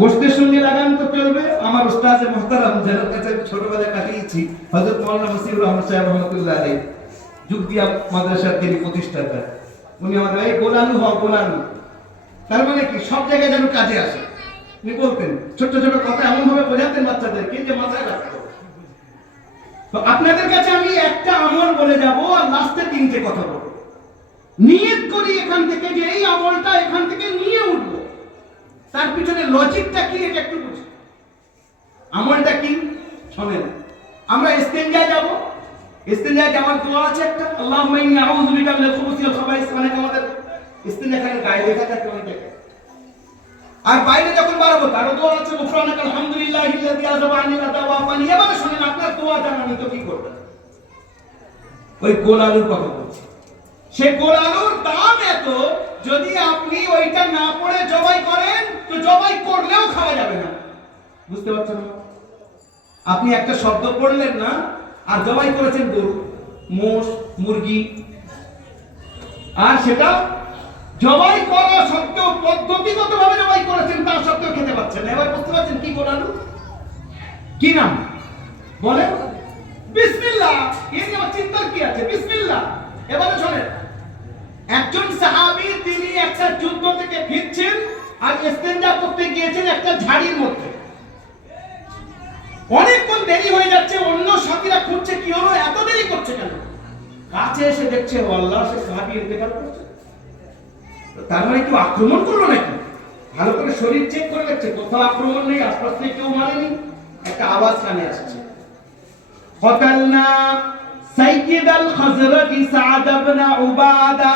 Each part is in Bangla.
গোশতের সঙ্গে লাগান তো চলবে। আমার উস্তাদ মুহতারাম যার কাছে ছোটবেলায় কাটিয়েছি, হযরত মাওলানা মসিউর রহমান সাহেব রহমাতুল্লাহ আলাইহি, যুগদিয়া মাদ্রাসার তিনি প্রতিষ্ঠাতা। উনি আমাদের এই গোলালু হও গোলালু, তার মানে কি সব জায়গায় যেন কাজে আসে। উনি বলতেন ছোট ছোট কথা এমন ভাবে বোঝাতেন বাচ্চাদেরকে যে মাথায় রাখতো। তো আপনাদের কাছে আমি একটা আমল বলে যাব আর লাস্টে তিনটে কথা বলবো। নিয়ত করি এখান থেকে যে এই আমলটা এখান থেকে নিয়ে উঠবো, তার পিছনে লজিকটা কি এটা একটু বুঝি। আমলটা কি শোনেন, আমরা ইস্তেনজায় যাব। ইস্তেনজায় যাওয়ার দোয়া আছে একটা, আল্লাহুম্মা ইন্নী আউযু বিকা মিনাল খুবুসি ওয়াল খাবাইস। মানে আমাদের ইস্তেনজায় খালি গায়ে লেখা থাকে অনেক। আর বাইরে যখন বাড়াবো তারও দোয়া আছে, গুফরানাকা আলহামদুলিল্লাহিল্লাযী আযহাবা আন্নিল আযা ওয়া আফানি। এবারে শুনেন আপনার দোয়া জানানি তো কি করবেন। ওই গোল আলুর কথা বলছি। সে গোল আলুর দাম এত, যদি আপনি ওইটা না পড়ে জবাই করেন তো জবাই করলেও খাওয়া যাবে না। বুঝতে পারছেন না? আপনি একটা শব্দ পড়লেন না আর জবাই করেছেন গরু, মোষ, মুরগি, আর সেটা জবাই করা সত্ত্বেও পদ্ধতিগতভাবে জবাই করেছেন, তার সত্ত্বেও খেতে পাচ্ছেন না। এবার বুঝতে পারছেন কি গোল আলু? কি নাম বলেন? বিসমিল্লাহ। এর আমার চিন্তার কি আছে? বিসমিল্লাহ। এবারে শোনেন, একজন সাহাবী তিনি একটা যুদ্ধ থেকে ফিরছেন আর ইস্তেনজা করতে গিয়েছেন একটা ঝাড়ির মধ্যে। অনেকক্ষণ দেরি হয়ে যাচ্ছে, অন্য সাথীরা খুঁজছে কি হলো, এত দেরি করছে কেন। কাছে এসে দেখছে আল্লাহ, সে সাহাবী ইন্তেকাল করছে। তার মানে কেউ আক্রমণ করলো নাকি? ভালো করে শরীর চেক করে দেখছে, কোথাও আক্রমণ নেই, আশপাশ থেকে কেউ মারেনি। একটা আওয়াজ কানে আসছে, কতালনা সাইয়্যিদ আল খাজরাজি সাআদ ইবনে উবাদা।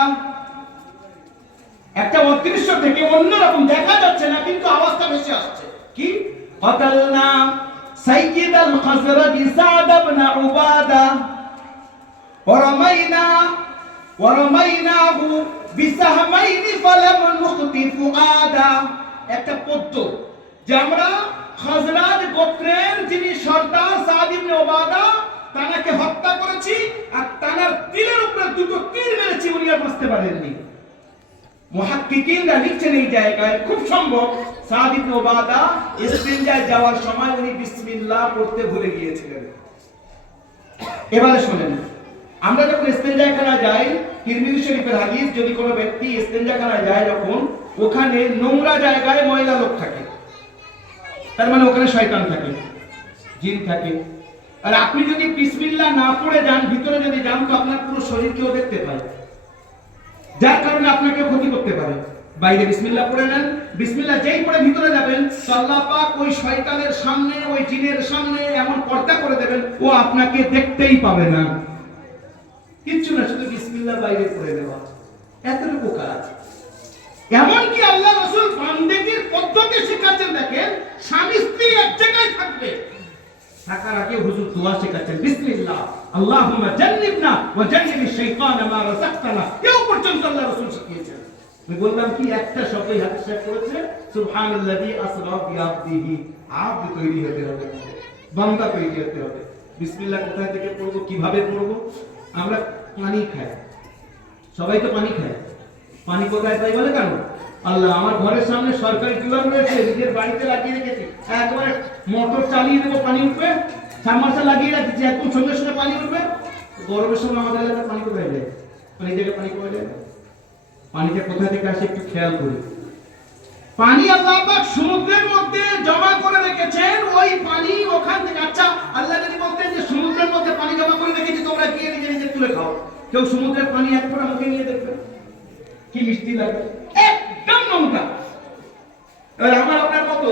একটা অদৃশ্য থেকে অন্যরকম দেখা যাচ্ছে না, কিন্তু আওয়াজটা ভেসে আসছে কি, কতালনা সাইয়্যিদ আল খাজরাজি সাআদ ইবনে উবাদা ওয়ারামাইনাহু বিসাহমাইনি ফালাম নুখতি ফুআদা। একটা পদ্য যে আমরা খাজরাজ গোত্রের যিনি সর্দার সাআদ ইবনে উবাদা, তাকে হত্যা করেছি আর তার তিলের উপরে দুটো তীর মেরেছি, উনি আর বাঁচতে পারেননি। মুহাক্কিকিনরা লিখছেন এই জায়গায় খুব সম্ভব সাআদ ইবনে উবাদা ইস্তেনজায় যাওয়ার সময় উনি বিসমিল্লাহ পড়তে ভুলে গিয়েছিলেন। এবারে শুনেন, আমরা যখন ইস্তেনজাখানা যাই, তিরমিজি শরীফের হাদিস, যদি কোনো ব্যক্তি ইস্তেনজাখানা যায় যখন, ওখানে নোংরা জায়গায় ময়লা লোক থাকে, তার মানে ওখানে শয়তান থাকে, জিন থাকে। আর আপনি যদি বিসমিল্লাহ না পড়ে যান, ভিতরে যদি যান, তো আপনার পুরো শরীরকেও দেখতে পায়, যার কারণে আপনাকে ক্ষতি করতে পারে। বাইরে বিসমিল্লাহ পড়ে নেন, বিসমিল্লাহ যেই পড়ে ভিতরে যাবেন, আল্লাহ পাক ওই শয়তানের সামনে, ওই জিনের সামনে এমন পর্দা করে দেবেন, ও আপনাকে দেখতেই পাবে না। কিচ্ছু না, শুধু বিসমিল্লাহ বাইরে পড়ে দেওয়া, এতটুকু কাজ। এমনকি আল্লাহ রাসূল বান্দেগীর পদ্ধতি শেখাচ্ছেন। দেখেন, স্বামী স্ত্রী এক জায়গায় থাকবে, থাকার আগে হুজুর দোয়া শেখাচ্ছেন, বিসমিল্লাহ আল্লাহুম্মা জান্নিবনা ওয়া জান্নিবিশ শাইতানা মা রাযাকতানা। এই পর্যন্ত আল্লাহ রাসূল শিখিয়েছেন। আমি বললাম কি, একটা শব্দই হাদিস শেখ করেছে, সুবহানাল্লাযী আসরা বিআবদিহি। আব্দ তৈরি হতে হবে, বান্দা তৈরি হতে হবে। বিসমিল্লাহ কোথা থেকে পড়বো, কিভাবে পড়বো? আমরা পানি খাই, সবাই তো পানি খায়। পানি কোথায় পাই বলে কেন? আল্লাহ, আমার ঘরের সামনে সরকারি টিউবওয়েল রয়েছে, নিজের বাড়িতে লাগিয়ে রেখেছি, একবারে মোটর চালিয়ে দেবো, পানি উঠবে। সাবমার্সাল লাগিয়ে রাখছি, একদম সঙ্গে সঙ্গে পানি উঠবে। গরমের সময় আমাদের এলাকায় পানি কোথায় যায়? মানে এই জায়গায় পানি কোথায় যায়? পানিটা কোথা থেকে আসে একটু খেয়াল করি। পানি আল্লাহ পাক সমুদ্রের মধ্যে জমা করে রেখেছেন, ওই পানি ওখান থেকে। আচ্ছা, আল্লাহ যদি বলতেন যে সমুদ্রের মধ্যে পানি জমা করে রেখেছি, তোমরা গিয়ে নিজে নিজে তুলে খাও, কেউ সমুদ্রের পানি এক ফোঁটা মুখে নিয়ে দেখবে, কি মিষ্টি লাগে, একদম নোংরা। এবার আমার আপনার মতো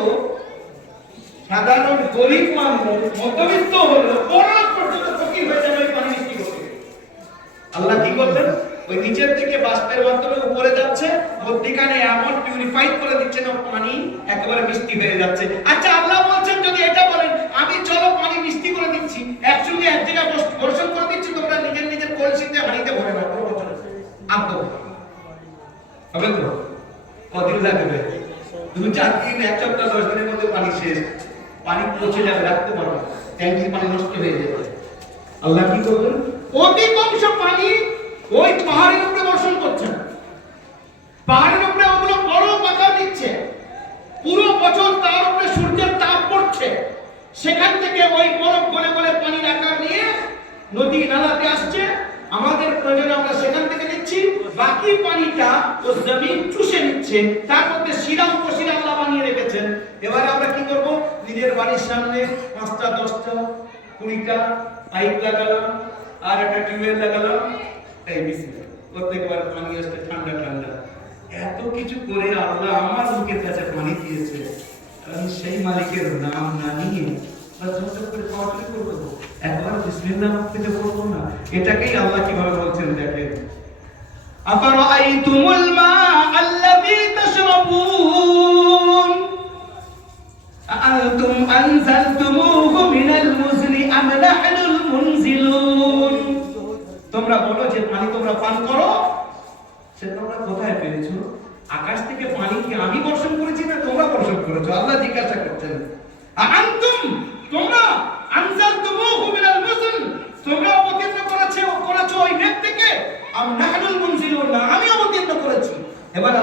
সাধারণ গরিব মানুষ, মধ্যবিত্ত হলো, বড় পর্যন্ত ফকির হয়ে যাবে ওই পানি মিষ্টি করতে। আল্লাহ কি করলেন? ওই নিচের থেকে বাষ্পের মাধ্যমে উপরে যাচ্ছে, মধ্যিখানে এমন পিউরিফাইড করে দিচ্ছেন, পানি একেবারে মিষ্টি হয়ে যাচ্ছে। আচ্ছা, আল্লাহ বলছেন যদি এটা বলেন, আমি চলো পানি মিষ্টি করে দিচ্ছি, একসঙ্গে এক জায়গায় বর্ষণ করে দিচ্ছি, তোমরা নিজের নিজের কলসিতে হাঁড়িতে ভরে নাও, কোনো কথা নেই, আব্দ হবে তো? কদিন লাগবে? 2-4 দিন, 1 সপ্তাহ, 10 দিনের মধ্যে পানি শেষ, পানি পচে যাবে, রাখতে পারবে না, ট্যাঙ্কির পানি নষ্ট হয়ে যাবে। আল্লাহ কি করবেন? অধিকাংশ পানি ওই পাহাড়ের উপরে বর্ষণ করছেন, পাহাড়ের উপরে ওগুলো বড় পাকা দিচ্ছে, পুরো বছর তার সেখান থেকে ওই বরফ গলে গলে পানির আকার নিয়ে নদী নালাতে আসছে, আমাদের প্রয়োজনে আমরা সেখান থেকে নিচ্ছি, বাকি পানিটা ও জমিন চুষে নিচ্ছে, তার মধ্যে শিরা উপশিরা আল্লাহ বানিয়ে রেখেছেন। এবারে আমরা কি করব? নিজের বাড়ির সামনে 5টা 10টা 20টা পাইপ লাগালাম, আর একটা টিউবওয়েল লাগালাম, এই বিসমিল্লাহ, প্রত্যেকবার পানি আসছে ঠান্ডা ঠান্ডা। এত কিছু করে আল্লাহ আমার মুখের কাছে পানি দিয়েছে, আমি সেই মালিকের নাম না নিয়ে একবার বিসমিল্লাহ থেকে বলবো না? এটাকেই আল্লাহ কিভাবে বলছেন দেখেন, আফারাআইতুমুল মা আল্লাযী তাশরাবুন আআনতুম আনজালতুমুহু মিনাল মুজনি আম নাহনুল মুনজিলুন। তোমরা বলো যে পানি তোমরা পান করো, সেটা তোমরা কোথায় পেয়েছো? আকাশ থেকে পানি কি আমি বর্ষণ করেছি না তোমরা বর্ষণ করেছো? আল্লাহ জিজ্ঞাসা করছেন, আআনতুম, তোমরা, আনজালতুমুহু মিনাল মুজনি, তোমরা অবতীর্ণ করেছো ওই মেঘ থেকে, আম নাহনুল মুনজিলুন, আমি অবতীর্ণ করেছি। এবার